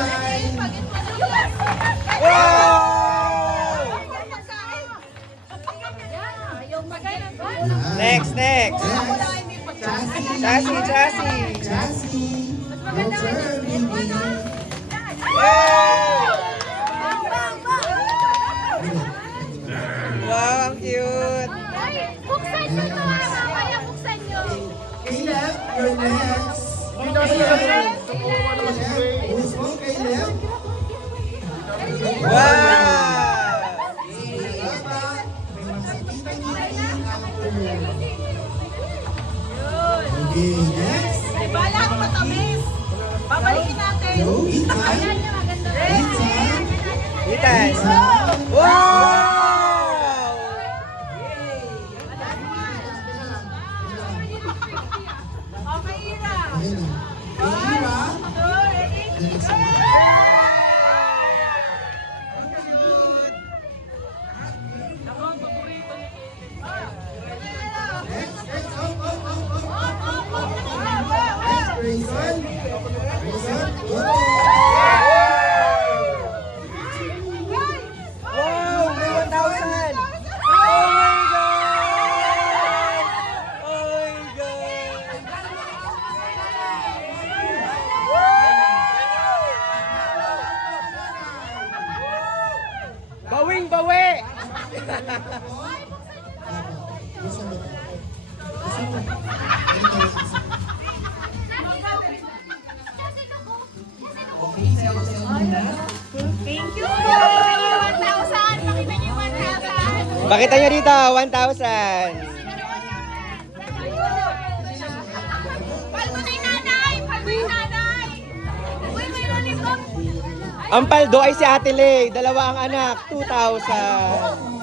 Bye-bye! Wow! Next, next. Chassis, chassis. Chassis! Your turn, baby! Yay! Wow, ang cute. Buksan nyo to, kaya buksan nyo. Caleb, you're next! Caleb, who's mo, Caleb? Wow! Salamat! May makikita-kita after. Okay, next! Diba lang matamis? Babalikin natin. Go, Ethan! Ethan! Ethan. Wow! Okay, Ira. Ayun na. Hey, Ira! Next. Next, up! Grayson! Grayson, go! Wow! May 1,000! Oh my God! Oh my God! Bawing bawi! Gusto mo? Gusto mo? Ayun tayo sa- Okay, isa muna. Thank you! 1,000! Pakita niyo yung 1,000! Pakita nyo dito, 1,000! Palmo na yung nanay! Palmo yung nanay! Uy, may lollipop! Ang paldo ay si Ate Lay, dalawa ang anak, 2,000.